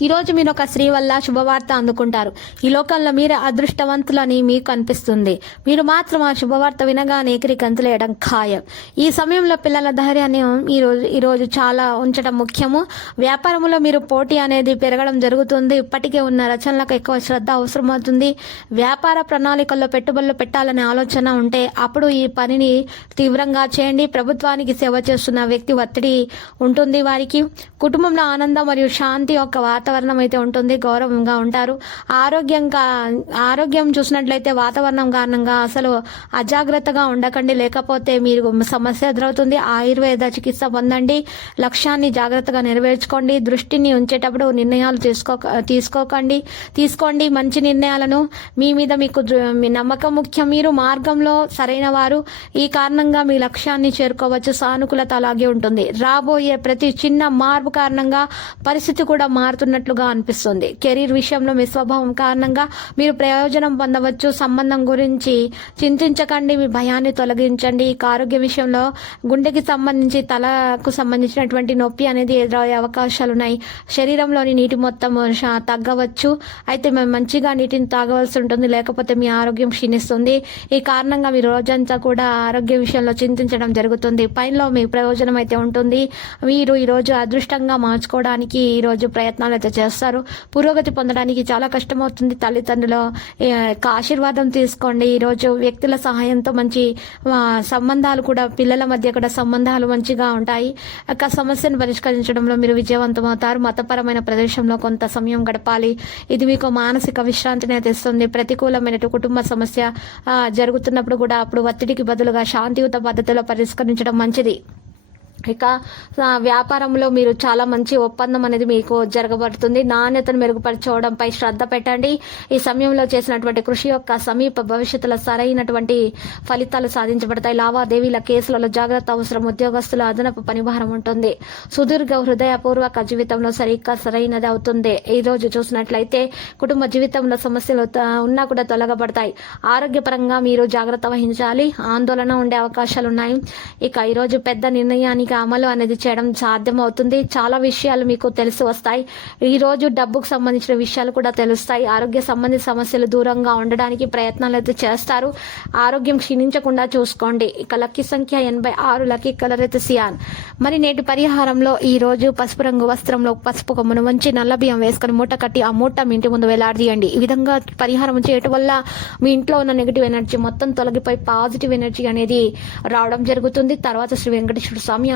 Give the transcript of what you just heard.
ఈరోజు మీరు ఒక స్త్రీ వల్ల శుభవార్త అందుకుంటారు. ఈ లోకంలో మీరే అదృష్టవంతులని మీకు అనిపిస్తుంది. మీరు మాత్రం ఆ శుభవార్త వినగానే ఎగిరికంతులేయడం ఖాయం. ఈ సమయంలో పిల్లల ధైర్యాన్ని ఈ రోజు చాలా ఉంచడం ముఖ్యము. వ్యాపారంలో మీరు పోటీ అనేది పెరగడం జరుగుతుంది. ఇప్పటికే ఉన్న రచనలకు ఎక్కువ శ్రద్ధ అవసరమవుతుంది. వ్యాపార ప్రణాళికల్లో పెట్టుబడులు పెట్టాలనే ఆలోచన ఉంటే అప్పుడు ఈ పనిని తీవ్రంగా చేయండి. ప్రభుత్వానికి సేవ చేస్తున్న వ్యక్తి ఒత్తిడి ఉంటుంది వారికి. కుటుంబంలో ఆనందం మరియు శాంతి యొక్క వాతావరణం అయితే ఉంటుంది గౌరవంగా ఉంటారు. ఆరోగ్యంగా ఆరోగ్యం చూసినట్లయితే వాతావరణం కారణంగా అసలు అజాగ్రత్తగా ఉండకండి. లేకపోతే మీరు సమస్య ఎదురవుతుంది. ఆయుర్వేద చికిత్స పొందండి. లక్ష్యాన్ని జాగ్రత్తగా నెరవేర్చుకోండి. దృష్టిని ఉంచేటప్పుడు నిర్ణయాలు తీసుకో తీసుకోకండి. తీసుకోండి. మంచి నిర్ణయాలను. మీ మీద మీకు మీ నమ్మకం ముఖ్యం. మీరు మార్గంలో సరైన వారు. ఈ కారణంగా మీ లక్ష్యాన్ని చేరుకోవచ్చు. సానుకూలత అలాగే ఉంటుంది. రాబోయే ప్రతి చిన్న మార్పు కారణంగా పరిస్థితి కూడా ఉన్నట్లుగా అనిపిస్తుంది. కెరీర్ విషయంలో మీ స్వభావం కారణంగా మీరు ప్రయోజనం పొందవచ్చు. సంబంధం గురించి చింతించకండి. మీ భయాన్ని తొలగించండి. ఇక ఆరోగ్య విషయంలో గుండెకి సంబంధించి తలకు సంబంధించినటువంటి నొప్పి అనేది ఎదురయ్యే అవకాశాలు ఉన్నాయి. శరీరంలోని నీటి మొత్తం తగ్గవచ్చు. అయితే మేము మంచిగా నీటిని తాగవలసి ఉంటుంది. లేకపోతే మీ ఆరోగ్యం క్షీణిస్తుంది. ఈ కారణంగా మీరు రోజంతా కూడా ఆరోగ్య విషయంలో చింతించడం జరుగుతుంది. పైనలో మీ ప్రయోజనం అయితే ఉంటుంది. మీరు ఈరోజు అదృష్టంగా మార్చుకోవడానికి ఈ రోజు ప్రయత్నాలు అయితే చేస్తారు. పురోగతి పొందడానికి చాలా కష్టమవుతుంది. తల్లిదండ్రుల ఆశీర్వాదం తీసుకోండి. ఈరోజు వ్యక్తుల సహాయంతో మంచి సంబంధాలు కూడా పిల్లల మధ్య కూడా సంబంధాలు మంచిగా ఉంటాయి. ఒక సమస్యను పరిష్కరించడంలో మీరు విజయవంతం అవుతారు మతపరమైన ప్రదేశంలో కొంత సమయం గడపాలి. ఇది మీకు మానసిక విశ్రాంతిని తెస్తుంది. ప్రతికూలమైన కుటుంబ సమస్య జరుగుతున్నప్పుడు కూడా అప్పుడు ఒత్తిడికి బదులుగా శాంతియుత పద్ధతిలో పరిష్కరించడం మంచిది. ఇక వ్యాపారంలో మీరు చాలా మంచి ఒప్పందం అనేది మీకు జరగబడుతుంది. నాణ్యతను మెరుగుపరచుకోవడంపై శ్రద్ధ పెట్టండి. ఈ సమయంలో చేసినటువంటి కృషి యొక్క సమీప భవిష్యత్తులో సరైనటువంటి ఫలితాలు సాధించబడతాయి. లావాదేవీల కేసులలో జాగ్రత్త అవసరం ఉద్యోగస్తుల అదనపు పనిభారం ఉంటుంది. సుదీర్ఘ హృదయపూర్వక జీవితంలో సరిగ్గా సరైనది అవుతుంది. ఈ రోజు చూసినట్లయితే కుటుంబ జీవితంలో సమస్యలు ఉన్నా కూడా తొలగబడతాయి. ఆరోగ్యపరంగా మీరు జాగ్రత్త వహించాలి. ఆందోళన ఉండే అవకాశాలు ఉన్నాయి ఇక ఈరోజు పెద్ద నిర్ణయానికి అమలు అనేది చేయడం సాధ్యం అవుతుంది చాలా విషయాలు మీకు తెలిసి వస్తాయి. ఈరోజు డబ్బుకు సంబంధించిన విషయాలు కూడా తెలుస్తాయి. ఆరోగ్య సంబంధిత సమస్యలు దూరంగా ఉండడానికి ప్రయత్నాలు అయితే చేస్తారు. ఆరోగ్యం క్షీణించకుండా చూసుకోండి. ఇక లక్కీ సంఖ్య ఎనభై ఆరు లక్కీ కలర్ అయితే సియాన్. మరి నేటి పరిహారంలో ఈ రోజు పసుపు రంగు వస్త్రంలో పసుపు కొమ్మను వంచి నల్ల బియ్యం వేసుకొని మూట కట్టి ఆ మూట మీ ఇంటి ముందు వేలాడదీయండి. ఈ విధంగా పరిహారం చేయటం వల్ల మీ ఇంట్లో ఉన్న నెగిటివ్ ఎనర్జీ మొత్తం తొలగిపోయి పాజిటివ్ ఎనర్జీ అనేది రావడం జరుగుతుంది. తర్వాత శ్రీ వెంకటేశ్వర స్వామి